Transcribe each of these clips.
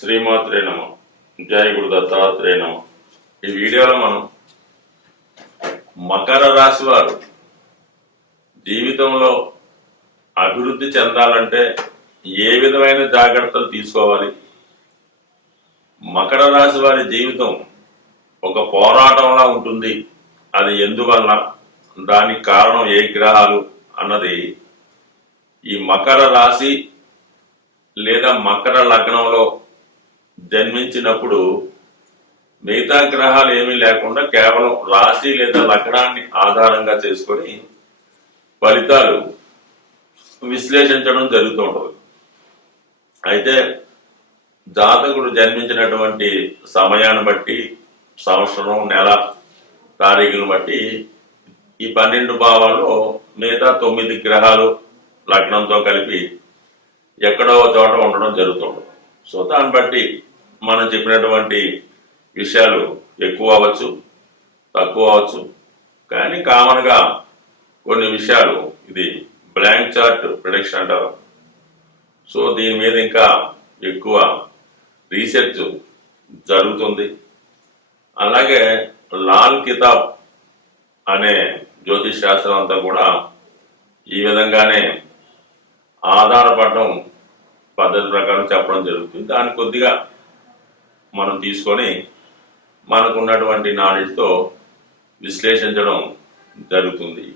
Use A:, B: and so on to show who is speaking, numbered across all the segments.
A: శ్రీమాత్రే నమ. జయ గురు దత్తాత్రేయ నమ. ఈ వీడియోలో మనం మకర రాశి వారు జీవితంలో అభివృద్ధి చెందాలంటే ఏ విధమైన జాగ్రత్తలు తీసుకోవాలి? మకర రాశి వారి జీవితం ఒక పోరాటంలా ఉంటుంది. అది ఎందువల్ల దానికి కారణం ఏ గ్రహాలు? అన్నది ఈ మకర రాశి లేదా మకర లగ్నంలో జన్మించినప్పుడు మిగతా గ్రహాలు ఏమీ లేకుండా కేవలం రాశి లేదా లగ్నాన్ని ఆధారంగా చేసుకొని ఫలితాలు విశ్లేషించడం జరుగుతూ ఉంటుంది. అయితే జాతకుడు జన్మించినటువంటి సమయాన్ని బట్టి సంవత్సరం నెల తారీఖులను బట్టి ఈ పన్నెండు భావాల్లో మిగతా తొమ్మిది గ్రహాలు లగ్నంతో కలిపి ఎక్కడో చోట ఉండడం జరుగుతుంది సో దాన్ని బట్టి మనం చెప్పినటువంటి విషయాలు ఎక్కువ అవ్వచ్చు తక్కువ అవ్వచ్చు. కానీ కామన్గా కొన్ని విషయాలు ఇది బ్లాంక్ చార్ట్ ప్రొడక్షన్ అంటారు. సో దీని మీద ఇంకా ఎక్కువ రీసెర్చ్ జరుగుతుంది. అలాగే లాల్ కితాబ్ అనే జ్యోతిష్ శాస్త్రం అంతా కూడా ఈ విధంగానే ఆధారపడడం పద్ధతి ప్రకారం చెప్పడం జరుగుతుంది. దాన్ని కొద్దిగా మనం తీసుకొని మనకున్నటువంటి నాలెడ్జ్తో విశ్లేషించడం జరుగుతుంది.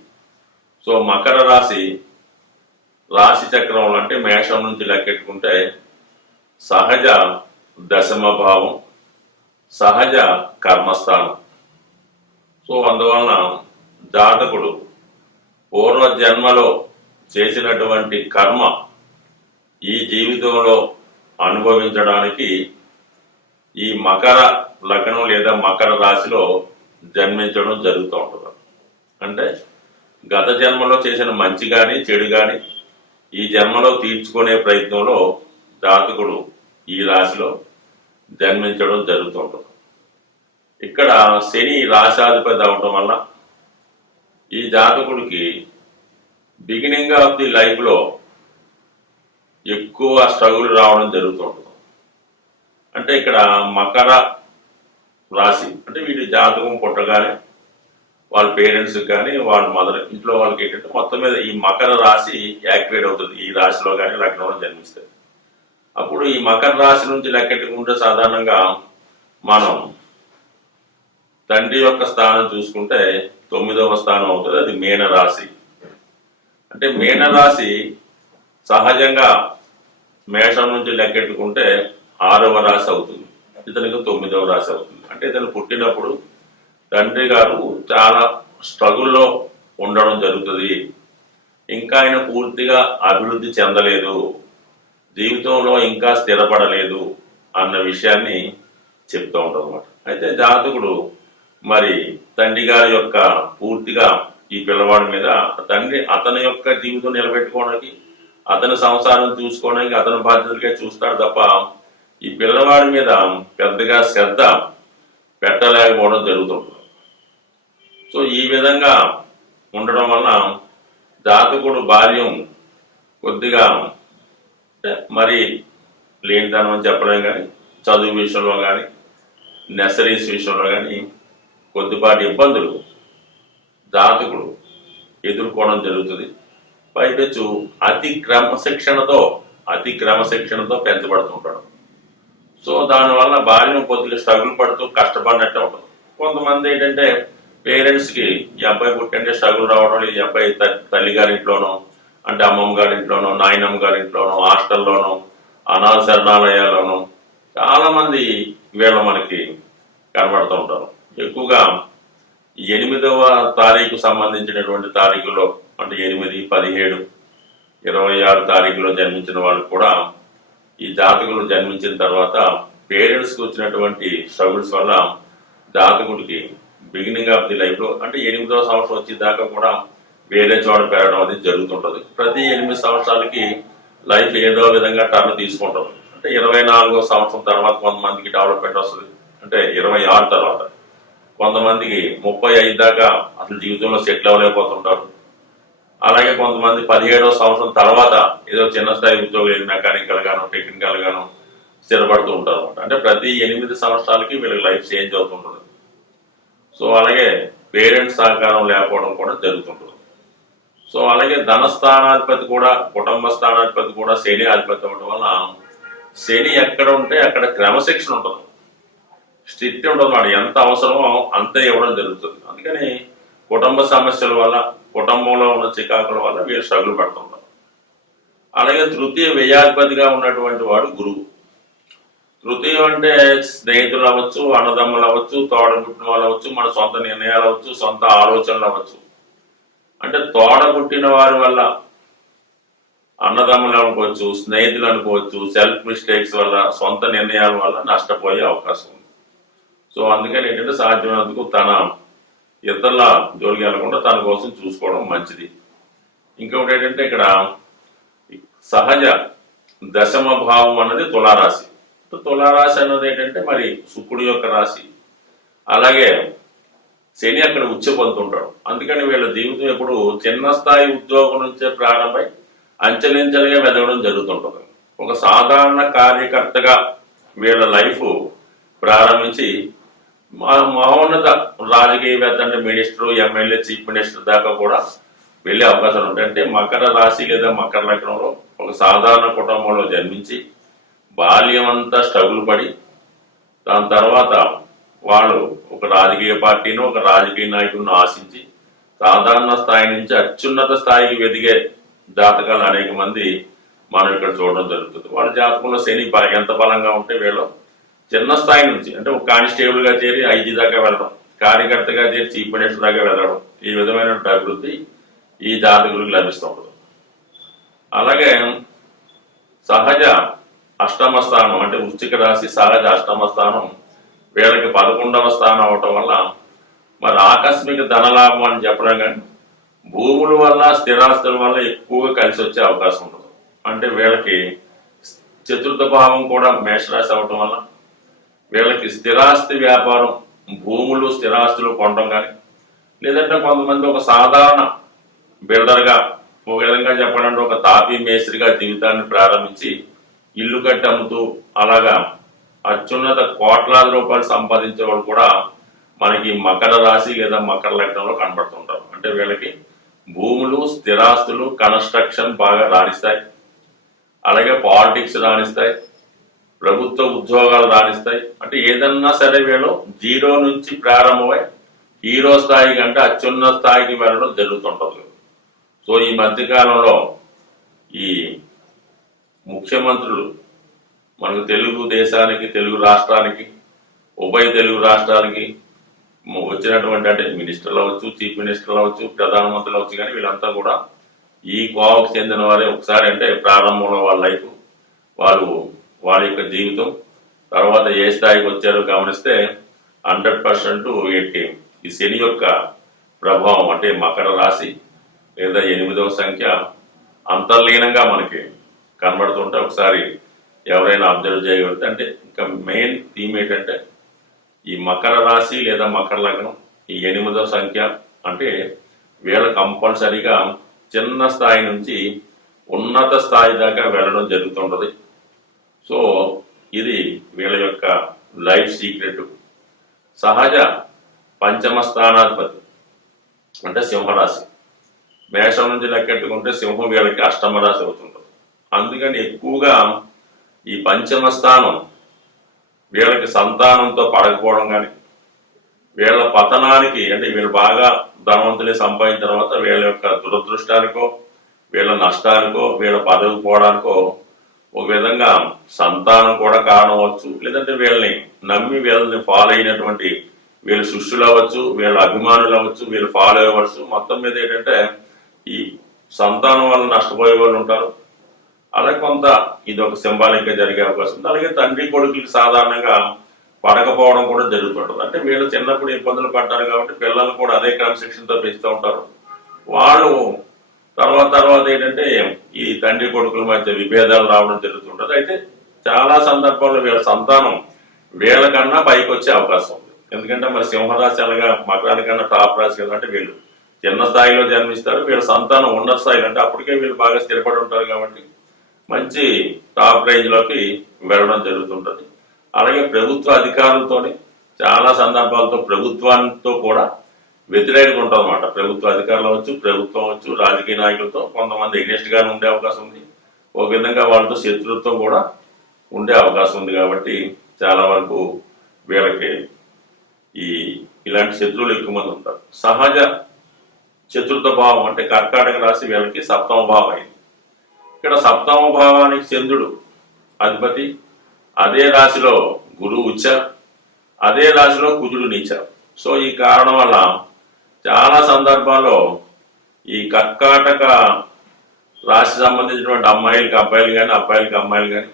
A: సో మకర రాశి రాశి చక్రం అంటే మేషం నుంచి లెక్కెట్టుకుంటే సహజ దశమ భావం సహజ కర్మస్థానం. సో అందువలన జాతకుడు పూర్వ జన్మలో చేసినటువంటి కర్మ ఈ జీవితంలో అనుభవించడానికి ఈ మకర లగ్నం లేదా మకర రాశిలో జన్మించడం జరుగుతూ ఉంటుంది. అంటే గత జన్మలో చేసిన మంచి కానీ చెడు కానీ ఈ జన్మలో తీర్చుకునే ప్రయత్నంలో జాతకుడు ఈ రాశిలో జన్మించడం జరుగుతూ ఉంటుంది. ఇక్కడ శని రాశాధిపతి అవడం వల్ల ఈ జాతకుడికి బిగినింగ్ ఆఫ్ ది లైఫ్లో ఎక్కువ స్ట్రగుల్ రావడం జరుగుతుంటుంది అంటే ఇక్కడ మకర రాశి అంటే వీటి జాతకం పుట్టగానే వాళ్ళ పేరెంట్స్ కానీ వాళ్ళ మదర్ ఇంట్లో వాళ్ళకి ఏంటంటే మొత్తం మీద ఈ మకర రాశి యాక్టివేట్ అవుతుంది. ఈ రాశిలో కానీ లగ్నంలో జన్మిస్తుంది అప్పుడు ఈ మకర రాశి నుంచి లెక్కెట్టుకుంటే సాధారణంగా మనం తండ్రి యొక్క స్థానం చూసుకుంటే తొమ్మిదవ స్థానం అవుతుంది. అది మీన రాశి. అంటే మీన రాశి సహజంగా మేషం నుంచి లెక్కెట్టుకుంటే ఆరవ రాశి అవుతుంది. ఇతనికి తొమ్మిదవ రాశి అవుతుంది. అంటే ఇతను పుట్టినప్పుడు తండ్రి గారు చాలా స్ట్రగుల్లో ఉండడం జరుగుతుంది. ఇంకా ఆయన పూర్తిగా అభివృద్ధి చెందలేదు. జీవితంలో ఇంకా స్థిరపడలేదు అన్న విషయాన్ని చెప్తూ ఉంటాం అనమాట అయితే జాతకుడు మరి తండ్రి గారి యొక్క పూర్తిగా ఈ పిల్లవాడి మీద తండ్రి అతని యొక్క జీవితం నిలబెట్టుకోవడానికి అతని సంసారం చూసుకోవడానికి అతని బాధ్యతలుగా చూస్తాడు తప్ప ఈ పిల్లవాడి మీద పెద్దగా శ్రద్ధ పెట్టలేకపోవడం జరుగుతుంది సో ఈ విధంగా ఉండడం వల్ల జాతకుడు బాల్యం కొద్దిగా మరి లేనితనం అని చెప్పలేం కానీ చదువు విషయంలో కానీ నెసరీస్ విషయంలో కానీ కొద్దిపాటి ఇబ్బందులు జాతకుడు ఎదుర్కోవడం జరుగుతుంది. పైపెచ్చు అతి క్రమశిక్షణతో అతి క్రమశిక్షణతో పెంచబడుతుంటాడు. సో దానివల్ల బాల్యం కొద్దిగా స్ట్రగుల్ పడుతూ కష్టపడినట్టే ఉంటుంది. కొంతమంది ఏంటంటే పేరెంట్స్కి ఈ అబ్బాయి పుట్టింటే స్ట్రగుల్ రావడం ఈ అబ్బాయి తల్లి గారి ఇంట్లోనో అంటే అమ్మమ్మ గారి ఇంట్లోనో నాయనమ్మ గారింట్లోనో హాస్టల్లోనో అనాథ శరణాలయాల్లోనో చాలా మంది వీళ్ళ మనకి కనబడుతూ ఉంటారు. ఎక్కువగా ఎనిమిదవ తారీఖు సంబంధించినటువంటి తారీఖులో అంటే ఎనిమిది పదిహేడు ఇరవై ఆరు తారీఖులో జన్మించిన వాళ్ళు కూడా ఈ జాతకులు జన్మించిన తర్వాత పేరెంట్స్కి వచ్చినటువంటి స్ట్రగుల్స్ వల్ల జాతకుడికి బిగినింగ్ ఆఫ్ ది లైఫ్లో అంటే ఎనిమిదో సంవత్సరం వచ్చేదాకా కూడా వేరే చోట పెరగడం అనేది జరుగుతుంటుంది. ప్రతి ఎనిమిది సంవత్సరాలకి లైఫ్ ఏదో విధంగా టర్న్ తీసుకుంటుంది అంటే ఇరవై నాలుగో సంవత్సరం తర్వాత కొంతమందికి డెవలప్మెంట్ వస్తుంది. అంటే ఇరవై ఆరు తర్వాత కొంతమందికి ముప్పై ఐదు దాకా అసలు జీవితంలో సెటిల్ అవ్వలేకపోతుంటారు. అలాగే కొంతమంది పదిహేడవ సంవత్సరం తర్వాత ఏదో చిన్న స్థాయి ఉద్యోగులు మెకానికల్ గాను టెక్నికల్ గాను స్థిరపడుతూ ఉంటారు అనమాట అంటే ప్రతి ఎనిమిది సంవత్సరాలకి వీళ్ళకి లైఫ్ చేంజ్ అవుతుంటుంది. సో అలాగే పేరెంట్స్ సహకారం లేకపోవడం కూడా జరుగుతుంటుంది. సో అలాగే ధనస్థానాధిపతి కూడా కుటుంబ స్థానాధిపతి కూడా శని అధిపతి అవ్వడం వల్ల శని ఎక్కడ ఉంటే అక్కడ క్రమశిక్షణ ఉంటుంది. స్ట్రిక్ట్ ఉంటుంది ఎంత అవసరమో అంతే ఇవ్వడం జరుగుతుంది. అందుకని కుటుంబ సమస్యల వల్ల కుటుంబంలో ఉన్న చికాకుల వల్ల వీళ్ళు స్ట్రగుల్ పడుతుంటారు అలాగే తృతీయ వ్యయాధిపతిగా ఉన్నటువంటి వాడు గురువు. తృతీయం అంటే స్నేహితులు అవ్వచ్చు అన్నదమ్ములు అవ్వచ్చు తోడబుట్టిన వాళ్ళు అవ్వచ్చు మన సొంత నిర్ణయాలు అవ్వచ్చు సొంత ఆలోచనలు అవ్వచ్చు. అంటే తోడ పుట్టిన వారి వల్ల అన్నదమ్ములు అనుకోవచ్చు స్నేహితులు అనుకోవచ్చు సెల్ఫ్ మిస్టేక్స్ వల్ల సొంత నిర్ణయాల వల్ల నష్టపోయే అవకాశం ఉంది. సో అందుకని ఏంటంటే సాధ్యమైనందుకు తన ఇతరుల జోలికి వెళ్ళకుండా తన కోసం చూసుకోవడం మంచిది. ఇంకొకటి ఏంటంటే ఇక్కడ సహజ దశమ భావం అన్నది తులారాశి. తులారాశి అన్నది ఏంటంటే మరి శుక్రుడి యొక్క రాశి. అలాగే శని అక్కడ ఉచ్చ పొందుతుంటాడు. అందుకని వీళ్ళ జీవితం ఎప్పుడు చిన్న స్థాయి ఉద్యోగం నుంచే ప్రారంభమై అంచెలించలుగా వెదగడం జరుగుతుంటుంది. ఒక సాధారణ కార్యకర్తగా వీళ్ళ లైఫ్ ప్రారంభించి మహోన్నత రాజకీయవేత్త అంటే మినిస్టర్ ఎమ్మెల్యే చీఫ్ మినిస్టర్ దాకా కూడా వెళ్ళే అవకాశాలు ఉంటాయి. అంటే మకర రాశి లేదా మకర లగ్నంలో ఒక సాధారణ కుటుంబంలో జన్మించి బాల్యం అంతా స్ట్రగుల్ పడి దాని తర్వాత వాళ్ళు ఒక రాజకీయ పార్టీని ఒక రాజకీయ నాయకుడిని ఆశించి సాధారణ స్థాయి నుంచి అత్యున్నత స్థాయికి వెదిగే జాతకాలు అనేక మంది మనం ఇక్కడ చూడడం జరుగుతుంది. వాళ్ళ జాతకంలో శని ఎంత బలంగా ఉంటే వీళ్ళు చిన్న స్థాయి నుంచి అంటే ఒక కానిస్టేబుల్గా చేరి ఐజీ దాకా వెళ్ళడం కార్యకర్తగా చేరి చీఫ్ మినిస్టర్ దాకా వెళ్ళడం ఈ విధమైన అభివృద్ధి ఈ జాతకులకు లభిస్తూ ఉంటుంది. అలాగే సహజ అష్టమ స్థానం అంటే వృశ్చిక రాశి సహజ అష్టమ స్థానం వీళ్ళకి పదకొండవ స్థానం అవటం వల్ల మరి ఆకస్మిక ధనలాభం అని చెప్పడం కానీ భూముల వల్ల స్థిరాస్తుల వల్ల ఎక్కువగా కలిసి వచ్చే అవకాశం ఉంటుంది. అంటే వీళ్ళకి చతుర్థ భావం కూడా మేషరాశి అవటం వల్ల వీళ్ళకి స్థిరాస్తి వ్యాపారం భూములు స్థిరాస్తులు కొనడం కానీ లేదంటే కొంతమంది ఒక సాధారణ బిల్డర్గా ఒక విధంగా చెప్పాలంటే ఒక తాపీ మేస్త్రిగా జీవితాన్ని ప్రారంభించి ఇల్లు కట్టి అమ్ముతూ అలాగా అత్యున్నత కోట్లాది రూపాయలు సంపాదించే వాళ్ళు కూడా మనకి మకర రాశి లేదా మకర లగ్నంలో కనబడుతుంటారు. అంటే వీళ్ళకి భూములు స్థిరాస్తులు కన్స్ట్రక్షన్ బాగా రాణిస్తాయి. అలాగే పాలిటిక్స్ రాణిస్తాయి. ప్రభుత్వ ఉద్యోగాలు రాణిస్తాయి. అంటే ఏదన్నా సరే వీళ్ళు జీరో నుంచి ప్రారంభమై హీరో స్థాయి కంటే అత్యున్నత స్థాయికి వెళ్ళడం జరుగుతుంటుంది. సో ఈ మధ్యకాలంలో ఈ ముఖ్యమంత్రులు మనకు తెలుగు దేశానికి తెలుగు రాష్ట్రానికి ఉభయ తెలుగు రాష్ట్రాలకి వచ్చినటువంటి అంటే మినిస్టర్లు అవ్వచ్చు చీఫ్ మినిస్టర్లు అవ్వచ్చు ప్రధానమంత్రులు అవ్వచ్చు కానీ వీళ్ళంతా కూడా ఈ కోవకు చెందిన వారే ఒకసారి అంటే ప్రారంభంలో వాళ్ళ లైఫ్ వాళ్ళు వాళ్ళ యొక్క జీవితం. తర్వాత ఏ స్థాయికి వచ్చారో గమనిస్తే హండ్రెడ్ పర్సెంట్ వీటికి ఈ శని యొక్క ప్రభావం అంటే మకర రాశి లేదా ఎనిమిదవ సంఖ్య అంతర్లీనంగా మనకి కనబడుతుంటే ఒకసారి ఎవరైనా అబ్జర్వ్ చేయగలిగితే అంటే ఇంకా మెయిన్ థీమ్ ఏంటంటే ఈ మకర రాశి లేదా మకర లగ్నం ఈ ఎనిమిదవ సంఖ్య అంటే వీళ్ళ కంపల్సరీగా చిన్న స్థాయి నుంచి ఉన్నత స్థాయి దాకా వెళ్ళడం జరుగుతుంటది. సో ఇది వీళ్ళ యొక్క లైఫ్ సీక్రెట్. సహజ పంచమ స్థానాధిపతి అంటే సింహరాశి. మేషం నుంచి లెక్కెట్టుకుంటే సింహం వీళ్ళకి అష్టమ రాశి అవుతుంటుంది. అందుకని ఎక్కువగా ఈ పంచమ స్థానం వీళ్ళకి సంతానంతో పడకపోవడం కానీ వీళ్ళ పతనానికి అంటే వీళ్ళు బాగా ధనవంతులే సంపాదించిన తర్వాత వీళ్ళ యొక్క దురదృష్టానికో వీళ్ళ నష్టానికో వీళ్ళ పదవి పోవడానికో ఒక విధంగా సంతానం కూడా కారణం లేదంటే వీళ్ళని నమ్మి వీళ్ళని ఫాలో అయినటువంటి వీళ్ళ శిష్యులు అవ్వచ్చు వీళ్ళ అభిమానులు అవ్వచ్చు వీళ్ళ ఫాలో అవ్వచ్చు మొత్తం మీద ఏంటంటే ఈ సంతానం వల్ల నష్టపోయే వాళ్ళు ఉంటారు. అలా కొంత ఇది ఒక సింబాలిక్గా జరిగే అవకాశం ఉంది. అలాగే తండ్రి కొడుకులకి సాధారణంగా పడకపోవడం కూడా జరుగుతుంటుంది. అంటే వీళ్ళు చిన్నప్పుడు ఇబ్బందులు పడ్డారు కాబట్టి పిల్లలు కూడా అదే క్రమశిక్షణతో పెంచుతూ ఉంటారు. వాళ్ళు తర్వాత తర్వాత ఏంటంటే ఈ తండ్రి కొడుకుల మధ్య విభేదాలు రావడం జరుగుతుంటది. అయితే చాలా సందర్భాల్లో వీళ్ళ సంతానం వీళ్ళకన్నా పైకి వచ్చే అవకాశం ఉంది. ఎందుకంటే మరి సింహరాశి అలాగా మకరానికన్నా టాప్ రాశి కదా అంటే వీళ్ళు చిన్న స్థాయిలో జన్మిస్తారు. వీళ్ళ సంతానం ఉన్నత స్థాయిలో అంటే అప్పటికే వీళ్ళు బాగా స్థిరపడి ఉంటారు కాబట్టి మంచి టాప్ రేంజ్లోకి వెళ్ళడం జరుగుతుంటుంది. అలాగే ప్రభుత్వ అధికారులతోని చాలా సందర్భాలతో ప్రభుత్వంతో కూడా వ్యతిరేకత ఉంటుంది అనమాట ప్రభుత్వ అధికారులు అవచ్చు ప్రభుత్వం అవచ్చు రాజకీయ నాయకులతో కొంతమంది against గానే ఉండే అవకాశం ఉంది. ఒక విధంగా వాళ్ళతో శత్రుత్వం కూడా ఉండే అవకాశం ఉంది కాబట్టి చాలా వరకు వీళ్ళకి ఈ ఇలాంటి శత్రువులు ఎక్కువ మంది ఉంటారు. సహజ చతుర్థ భావం అంటే కర్కాటక రాశి వీళ్ళకి సప్తమ భావం అయింది. ఇక్కడ సప్తమ భావానికి చంద్రుడు అధిపతి అదే రాశిలో గురువు ఉచ్చ అదే రాశిలో కుజుడు నీచ. సో ఈ కారణం వల్ల చాలా సందర్భాల్లో ఈ కర్కాటక రాశి సంబంధించినటువంటి అమ్మాయిలకి అబ్బాయిలు కానీ అబ్బాయిలకి అమ్మాయిలు కానీ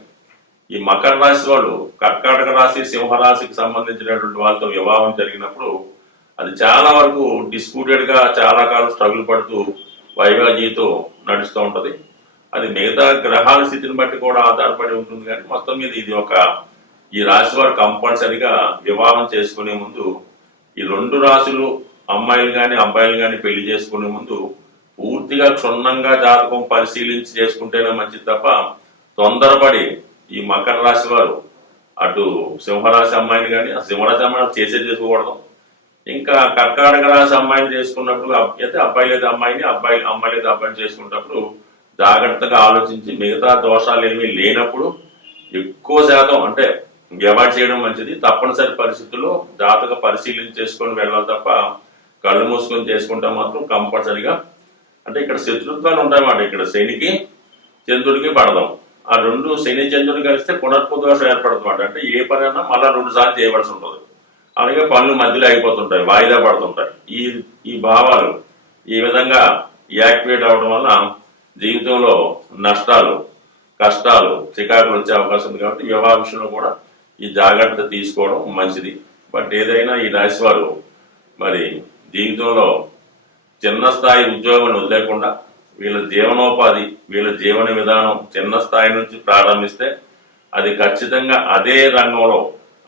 A: ఈ మకర రాశి వాళ్ళు కర్కాటక రాశి సింహరాశికి సంబంధించినటువంటి వాళ్ళతో వివాహం జరిగినప్పుడు అది చాలా వరకు డిస్ప్యూటెడ్గా చాలా కాలం స్ట్రగుల్ పడుతూ వైవాజీతో నడుస్తూ ఉంటుంది. అది మిగతా గ్రహాల స్థితిని బట్టి కూడా ఆధారపడి ఉంటుంది కానీ మొత్తం మీద ఇది ఒక ఈ రాశి వారు కంపల్సరిగా వివాహం చేసుకునే ముందు ఈ రెండు రాశులు అమ్మాయిలు కానీ అబ్బాయిలు కానీ పెళ్ళి చేసుకునే ముందు పూర్తిగా క్షుణ్ణంగా జాతకం పరిశీలించి చేసుకుంటేనే మంచిది తప్ప తొందరపడి ఈ మకర రాశి వారు అటు సింహరాశి అమ్మాయిని కానీ ఆ సింహరాశి అమ్మాయిని చేసే చేసుకోకూడదు. ఇంకా కర్కాటక రాశి అమ్మాయిని చేసుకున్నప్పుడు అయితే అబ్బాయి లేదా అమ్మాయిని అబ్బాయి అమ్మాయి లేదా అబ్బాయిని చేసుకున్నప్పుడు జాగ్రత్తగా ఆలోచించి మిగతా దోషాలు ఏమీ లేనప్పుడు ఎక్కువ శాతం అంటే అవాయిడ్ చేయడం మంచిది. తప్పనిసరి పరిస్థితుల్లో జాతక పరిశీలన చేసుకొని వెళ్ళాలి తప్ప కళ్ళు మూసుకొని చేసుకుంటే మాత్రం కంపల్సరిగా. అంటే ఇక్కడ శత్రుత్వాలు ఉంటాయన్నమాట ఇక్కడ శనికి చంద్రుడికి పడదాం ఆ రెండు శని చంద్రుడు కలిస్తే పునర్పుదోషం ఏర్పడుతుంది అంటే ఏ పనైనా మళ్ళీ రెండు సార్లు చేయవలసి ఉంటుంది అలాగే పనులు మధ్యలో అయిపోతుంటాయి వాయిదా పడుతుంటాయి. ఈ ఈ భావాలు ఈ విధంగా యాక్టివేట్ అవడం వల్ల జీవితంలో నష్టాలు కష్టాలు చికాకులు వచ్చే అవకాశం ఉంది కాబట్టి వివాహ విషయంలో కూడా ఈ జాగ్రత్త తీసుకోవడం మంచిది. బట్ ఏదైనా ఈ రాశి వారు మరి జీవితంలో చిన్న స్థాయి ఉద్యోగం వదిలేకుండా వీళ్ళ జీవనోపాధి వీళ్ళ జీవన విధానం చిన్న స్థాయి నుంచి ప్రారంభిస్తే అది ఖచ్చితంగా అదే రంగంలో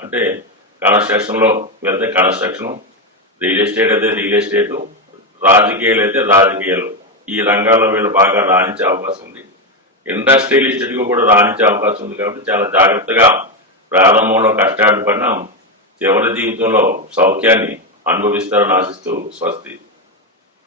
A: అంటే కన్స్ట్రక్షన్లో వెళ్తే కన్స్ట్రక్షన్ రియల్ ఎస్టేట్ అయితే రియల్ ఎస్టేటు రాజకీయాలు అయితే రాజకీయాలు. ఈ రంగాల్లో వీళ్ళు బాగా రాణించే అవకాశం ఉంది. ఇండస్ట్రియల్ ఎస్టేట్కి కూడా రాణించే అవకాశం ఉంది కాబట్టి చాలా జాగ్రత్తగా ప్రారంభంలో కష్టాలు పడినా చివరి జీవితంలో సౌఖ్యాన్ని అనుభవిస్తారని ఆశిస్తూ స్వస్తి.